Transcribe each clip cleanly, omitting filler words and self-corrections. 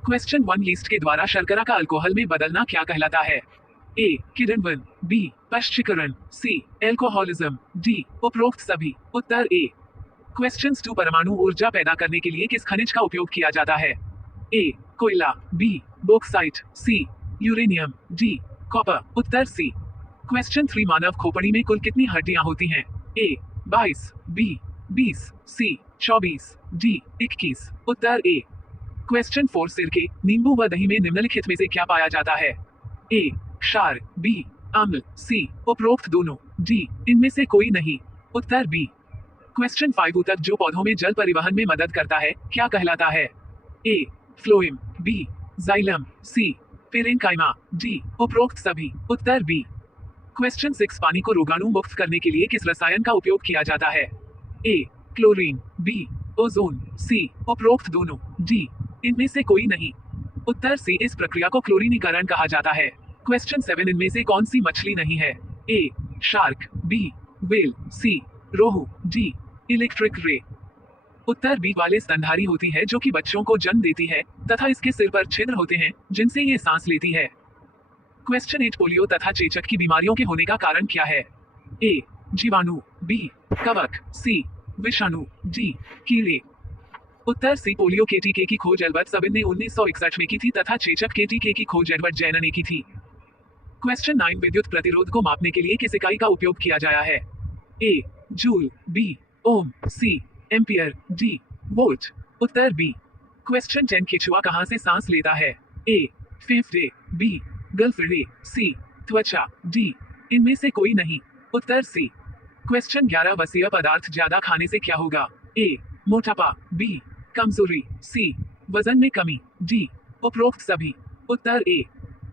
Question 1 least के द्वारा शर्करा का अल्कोहल में बदलना क्या कहलाता है? ए किण्वन, बी पश्चीकरण, सी एल्कोहलिज्म, डी उपरोक्त सभी। उत्तर ए। क्वेश्चन 2 परमाणु ऊर्जा पैदा करने के लिए किस खनिज का उपयोग किया जाता है? ए कोयला, बी बॉक्साइट, सी यूरेनियम, डी कॉपर। उत्तर सी। क्वेश्चन 3 मानव खोपड़ी में कुल कितनी हड्डियां होती हैं? ए 22, बी 20, सी 24, डी 21। उत्तर ए। क्वेश्चन 4 सिरके, नींबू व दही में निम्नलिखित में से क्या पाया जाता है? ए क्षार, बी अम्ल, सी उपरोक्त दोनों, डी इनमें से कोई नहीं। उत्तर बी। क्वेश्चन 5 ऊतक जो पौधों में जल परिवहन में मदद करता है क्या कहलाता है? ए फ्लोएम, बी जाइलम, सी पेरेन्काइमा, डी उपरोक्त सभी। उत्तर बी। क्वेश्चन 6 पानी को रोगाणु मुक्त करने के लिए किस रसायन का उपयोग किया जाता है? ए क्लोरीन, बी ओजोन, सी उपरोक्त दोनों, डी इनमें से कोई नहीं। उत्तर सी इस प्रक्रिया को क्लोरीनीकरण कहा जाता है। क्वेश्चन 7 इनमें से कौन सी मछली नहीं है? ए शार्क, बी व्हेल, सी रोहू, डी इलेक्ट्रिक रे। उत्तर बी वाले स्तनधारी होती है जो कि बच्चों को जन्म देती है तथा इसके सिर पर छिद्र होते हैं जिनसे ये सांस लेती है। क्वेश्चन 8 पोलियो तथा चेचक की बीमारियों के होने का कारण क्या है? ए जीवाणु, बी कवक, सी विषाणु, डी कीड़े। उत्तर सी पोलियो के टीके की खोज एल्बर्ट सबिन ने 1961 में की थी तथा चेचक के टीके की खोज एडवर्ड जेनर ने की थी। क्वेश्चन 9 विद्युत प्रतिरोध को मापने के लिए किस इकाई का उपयोग किया जाया है? ए जूल, बी ओम, सी एम्पियर, डी वोल्ट। उत्तर बी। क्वेश्चन 10 केचुआ कहां से सांस लेता है? ए फेफड़े, बी गलफड़े, सी त्वचा, डी इनमें से कोई नहीं। उत्तर सी। क्वेश्चन 11 वसीय पदार्थ ज्यादा खाने से क्या होगा? ए मोटापा, बी कमजोरी, सी वजन में कमी, डी उपरोक्त सभी। उत्तर ए।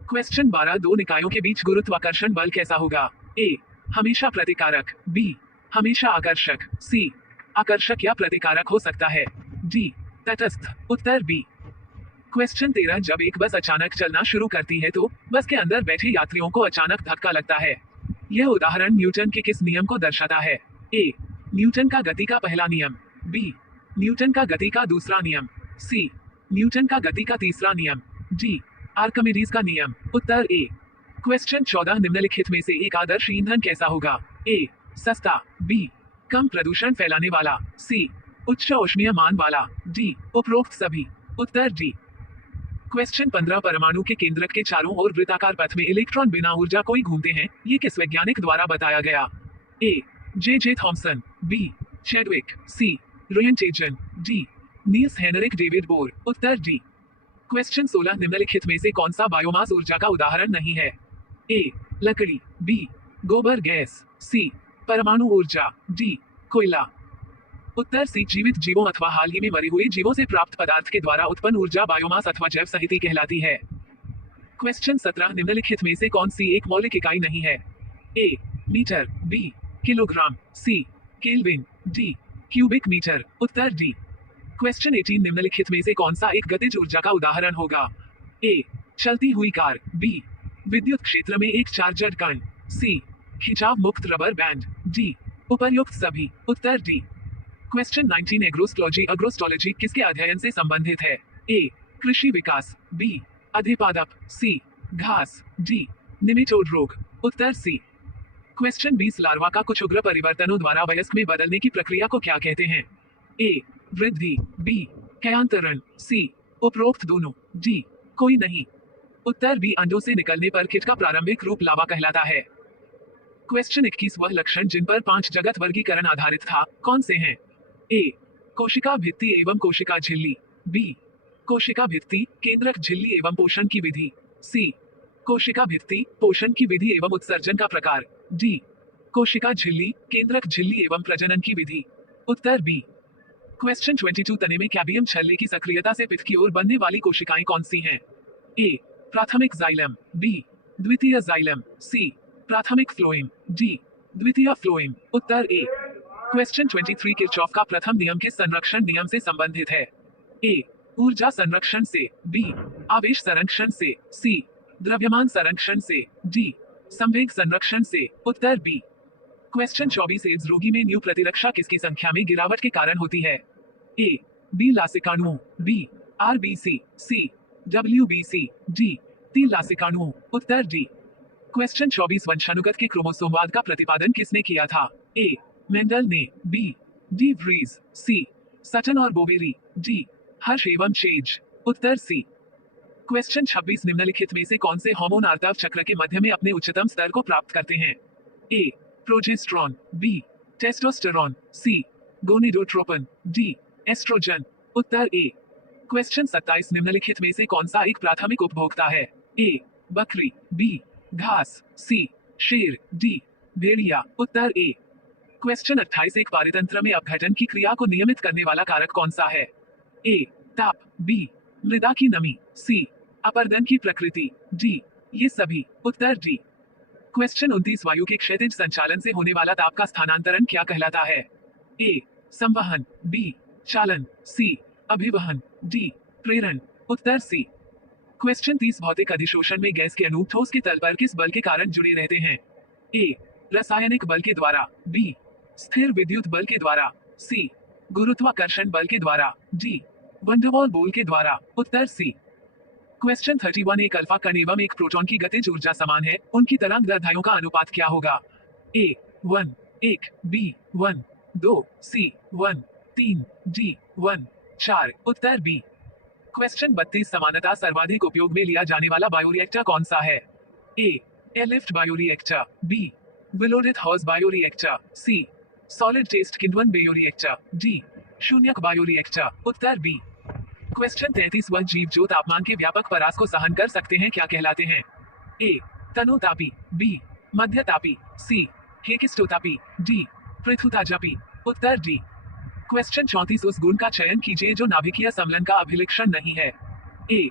क्वेश्चन 12 दो निकायों के बीच गुरुत्वाकर्षण बल कैसा होगा? ए हमेशा प्रतिकारक, बी हमेशा आकर्षक, सी आकर्षक या प्रतिकारक हो सकता है, डी तटस्थ। उत्तर बी। क्वेश्चन 13 जब एक बस अचानक चलना शुरू करती है तो बस के अंदर बैठे यात्रियों को अचानक धक्का लगता है। यह उदाहरण न्यूटन के किस नियम को दर्शाता है? ए न्यूटन का गति का पहला नियम, बी न्यूटन का गति का दूसरा नियम, सी न्यूटन का गति का तीसरा नियम, डी आर्किमिडीज का नियम। उत्तर ए। क्वेश्चन 14 निम्नलिखित में से एक आदर्श ईंधन कैसा होगा? ए सस्ता, बी कम प्रदूषण फैलाने वाला, सी उच्च ऊष्मीय मान वाला, डी उपरोक्त सभी। उत्तर डी। क्वेश्चन 15 परमाणु के केंद्रक के चारों ओर वृत्ताकार पथ में इलेक्ट्रॉन बिना ऊर्जा कोई घूमते हैं ये किस वैज्ञानिक द्वारा बताया गया? A J Thomson, B Chadwick, C Roentgen, D Niels Henrik David Bohr. उत्तर डी। क्वेश्चन 16 निम्नलिखित में से कौन सा बायोमास ऊर्जा का उदाहरण नहीं है? ए लकड़ी, बी गोबर गैस, सी परमाणु ऊर्जा, डी कोयला। उत्तर सी जीवित जीवों अथवा हाल ही में मरे हुए जीवों से प्राप्त पदार्थ के द्वारा उत्पन्न ऊर्जा बायोमास अथवा जैव सहिती कहलाती है। क्वेश्चन 17 निम्नलिखित में से कौन सी एक मौलिक इकाई नहीं है? ए मीटर, बी किलोग्राम, सी केल्विन, डी क्यूबिक मीटर। उत्तर डी। क्वेश्चन 18 निम्नलिखित में से कौन सा एक गतिज ऊर्जा का उदाहरण होगा? ए चलती हुई कार, बी विद्युत क्षेत्र में एक चार्जड कण, सी खिंचाव मुक्त रबर बैंड, डी उपर्युक्त सभी। उत्तर डी। क्वेश्चन 19 एग्रोस्टोलॉजी किसके अध्ययन से संबंधित है? ए कृषि विकास, बी अधिपादप, सी घास, डी निमेटोड रोग। उत्तर सी। क्वेश्चन 20 लार्वा का कुछ उग्र परिवर्तनों द्वारा वयस्क में बदलने की प्रक्रिया को क्या कहते हैं? ए वृद्धि, बी कयांतरण, सी उपरोक्त दोनों, डी कोई नहीं। उत्तर बी अंडों से निकलने पर किट का प्रारंभिक रूप लावा कहलाता है। क्वेश्चन 21 वह लक्षण जिन पर 5 जगत वर्गीकरण आधारित था कौन से हैं? ए कोशिका भित्ति एवं कोशिका झिल्ली, बी कोशिका भित्ति केंद्रक झिल्ली एवं पोषण की विधि, सी कोशिका भित्ति पोषण की विधि एवं उत्सर्जन का प्रकार, डी कोशिका झिल्ली केंद्रक झिल्ली एवं प्रजनन की विधि। उत्तर बी। क्वेश्चन 22 तने में कैबियम छल्ले की सक्रियता से पित्त की ओर बनने वाली कोशिकाएं कौन सी हैं? ए प्राथमिक जाइलम, बी द्वितीय जाइलम, सी प्राथमिक फ्लोएम, डी द्वितीय फ्लोएम। उत्तर ए। क्वेश्चन 23 किरचॉफ का प्रथम नियम किस संरक्षण नियम से संबंधित है? ए ऊर्जा संरक्षण से, बी आवेश संरक्षण से, सी द्रव्यमान संरक्षण से, डी संवेग संरक्षण से। उत्तर बी। क्वेश्चन 24 एड्स रोगी में न्यू प्रतिरक्षा किसकी संख्या में गिरावट के कारण होती है? ए बी लासिकाणुओं, B RBC, C WBC, D तिल उत्तर डी। क्वेश्चन 24 वंशानुगत के क्रोमोसोमवाद का प्रतिपादन किसने किया था? ए मेंडल ने, बी डी व्रीज, सी सटन और बोवेरी, डी हर्ष एवं शेज, उत्तर सी। क्वेश्चन 26 निम्नलिखित में से कौन से हार्मोन आर्तव चक्र के मध्य में अपने उच्चतम स्तर को प्राप्त करते हैं? ए प्रोजेस्टेरॉन, बी टेस्टोस्टेरॉन, सी गोनेडोट्रोपिन, डी एस्ट्रोजन, उत्तर ए। क्वेश्चन 27 निम्नलिखित में से कौन सा एक प्राथमिक उपभोक्ता है? ए बकरी, बी घास, सी शेर, डी भेड़िया, उत्तर ए। क्वेश्चन 28 एक पारितंत्र में अपघटन की क्रिया को नियमित करने वाला कारक कौन सा है? ए ताप, बी मृदा की नमी, सी अपर्दन की प्रकृति, डी ये सभी, उत्तर डी। क्वेश्चन 29 वायु के क्षैतिज संचालन से होने वाला ताप का स्थानांतरण क्या कहलाता है? ए संवहन, बी चालन, सी अभिवहन, डी प्रेरण, उत्तर सी। क्वेश्चन 30 भौतिक अधिशोषण में गैस के अणु ठोस के तल पर किस बल के कारण जुड़े रहते हैं? ए रासायनिक बल के द्वारा, बी स्थिर विद्युत बल के द्वारा, सी गुरुत्वाकर्षण बल के द्वारा, डी वंडरवॉल बल के द्वारा, उत्तर सी। क्वेश्चन 31 एक अल्फा कण एवं एक प्रोटॉन की गतिज ऊर्जा समान है, उनकी तरंग दैर्ध्यों का अनुपात क्या होगा? ए 1 1, बी 1 2, सी 1 3, डी 1 4, उत्तर बी। क्वेश्चन 32 समानता सर्वाधिक उपयोग में लिया जाने वाला बायोरिएक्टर कौन सा है? ए एयरलिफ्ट बायोरिएक्टर, बी विलोडेड हॉर्स बायोरिएक्टर, सी सॉलिड टेस्ट किण्वन बायोरिएक्टर, डी शून्यक बायोरिएक्टर, उत्तर बी। क्वेश्चन 33 वह जीव जो तापमान के व्यापक परास को सहन कर सकते हैं क्या कहलाते हैं? ए तनोतापी, बी मध्यतापी, सी हेकिस्टोतापी, डी पृथुताजापी, उत्तर डी। क्वेश्चन 34 उस गुण का चयन कीजिए जो नाभिकीय समलन का अभिलक्षण नहीं है। ए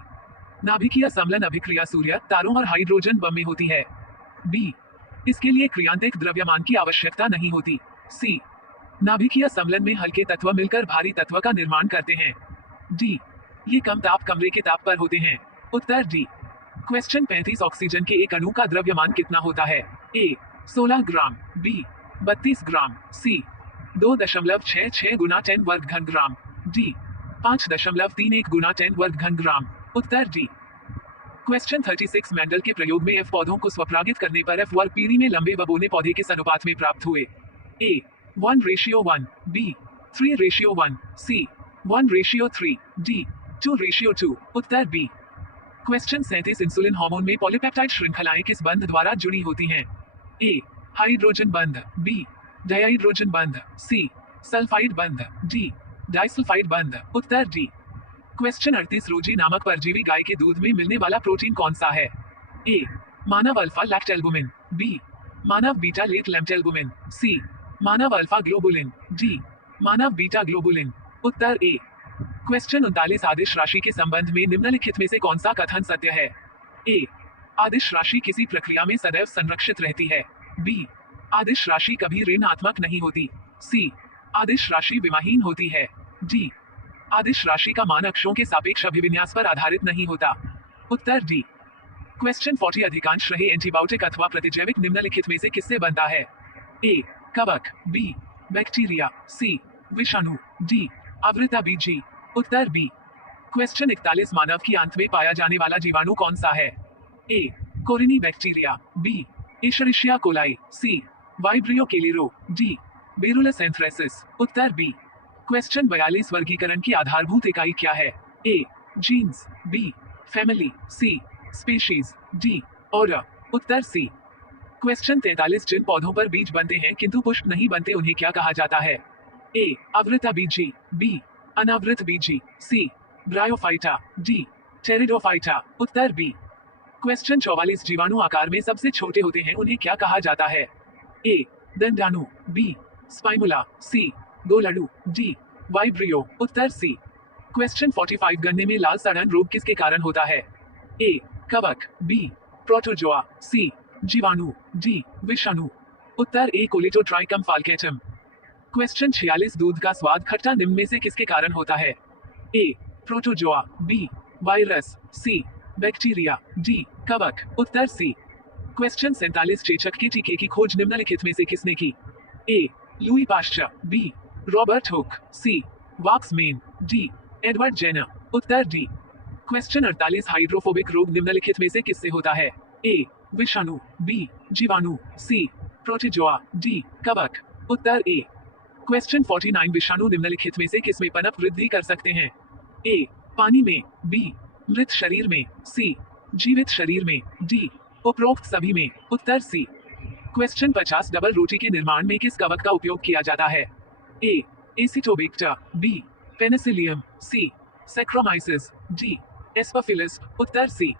नाभिकीय समलन अभिक्रिया सूर्य, तारों और हाइड्रोजन बम में होती है। बी इसके लिए क्रियांतिक द्रव्यमान की आवश्यकता नहीं होती। सी नाभिकीय समलन में हल्के तत्व मिलकर भारी तत्व का निर्माण करते हैं। डी ये कम ताप कमरे के ताप पर होते हैं, उत्तर डी। क्वेश्चन 35 ऑक्सीजन के एक अणु का द्रव्यमान कितना होता है? ए 16 ग्राम, बी 32 ग्राम, सी 2.66 गुना 10 वर्ग घन ग्राम, डी 5.31 गुना 10 वर्ग घन ग्राम, उत्तर डी। क्वेश्चन 36 मेंडल के प्रयोग में एफ पौधों को स्वपरागित करने पर एफ वर्ग पीढ़ी में लंबे व बोने पौधे किस अनुपात में प्राप्त हुए? ए 1:1, बी 3:1, सी 1:3, डी 2:2, उत्तर बी। क्वेश्चन 37 इंसुलिन हार्मोन में पॉलीपेप्टाइड श्रृंखलाएं किस बंध द्वारा जुड़ी होती हैं? ए हाइड्रोजन बंध, बी डायहाइड्रोजन बंध, सी सल्फाइड बंध, डी डाइसल्फाइड बंध, उत्तर डी। क्वेश्चन 38 रोजी नामक परजीवी गाय के दूध में मिलने वाला प्रोटीन कौन सा है? ए मानव अल्फा लैक्टोल्बुमिन, बी मानव बीटा लेट लैम्प्टोल्बुमिन, सी मानव अल्फा ग्लोबुलिन, डी मानव बीटा ग्लोबुलिन, उत्तर ए। क्वेश्चन 39 आदिश राशि के संबंध में निम्नलिखित में से कौन सा कथन सत्य है? ए आदिश राशि किसी प्रक्रिया में सदैव संरक्षित रहती है, बी आदिश राशि कभी ऋणात्मक नहीं होती, सी आदिश राशि विमाहीन होती है, डी आदिश राशि का मान अक्षों के सापेक्ष अभिविन्यास पर आधारित नहीं होता, उत्तर डी। क्वेश्चन 40 अधिकांश रहे एंटीबायोटिक अथवा प्रतिजैविक निम्नलिखित में से किससे बनता है? ए कवक, बी बैक्टीरिया, सी विषाणु, डी आवृता बीजी, उत्तर बी। क्वेश्चन 41 मानव की आंत में पाया जाने वाला जीवाणु कौन सा है? ए कोरिनी बैक्टीरिया, बी एशरिशिया कोलाई, सी वाइब्रियो केलिरो, डी बेरुलस एंथ्रेसिस, उत्तर बी। क्वेश्चन 42 वर्गीकरण की आधारभूत इकाई क्या है? ए जीन्स, बी फैमिली, सी स्पीशीज, डी ऑर्डर, उत्तर सी। क्वेश्चन 43 जिन पौधों पर बीज बनते हैं किंतु पुष्प नहीं बनते उन्हें क्या कहा जाता है? ए आवृता बीजी, बी अनावृत बीजी, सी ब्रायोफाइटा, डी टेरिडोफाइटा, उत्तर बी। क्वेश्चन 44 जीवाणु आकार में सबसे छोटे होते हैं उन्हें क्या कहा जाता है? ए दंडाणु, बी स्पाइमुला, सी गोलड़ू, डी वाइब्रियो, उत्तर सी। क्वेश्चन 45 गन्ने में लाल सड़न रोग किसके कारण होता है? ए कवक, बी प्रोटोजोआ, सी जीवाणु, डी विषाणु, उत्तर ए कोलेटोट्राइकम फाल्केटम। क्वेश्चन 46 दूध का स्वाद खट्टा निम्न में से किसके कारण होता है? ए प्रोटोजोआ, बी वायरस, सी बैक्टीरिया, डी कवक, उत्तर सी। क्वेश्चन 47 चेचक के टीके की खोज निम्नलिखित में से किसने की? A Louis Pasteur, B Robert Hooke, C Waksman, D Edward Jenner, उत्तर डी। क्वेश्चन 48 हाइड्रोफोबिक रोग निम्नलिखित में से किससे होता है? ए विषाणु, बी जीवाणु, सी प्रोटोजोआ, डी कवक। उत्तर ए। क्वेश्चन 49 विषाणु निम्नलिखित में से किसमें पनप वृद्धि कर सकते हैं? ए पानी में, बी मृत शरीर में, सी जीवित शरीर में, डी उपरोक्त सभी में। उत्तर सी। क्वेश्चन 50 डबल रोटी के निर्माण में किस कवक का उपयोग किया जाता है? ए एसिटोबैक्टर, बी पेनिसिलियम, सी सैक्रोमाइसिस, डी एस्परफिलस। उत्तर सी।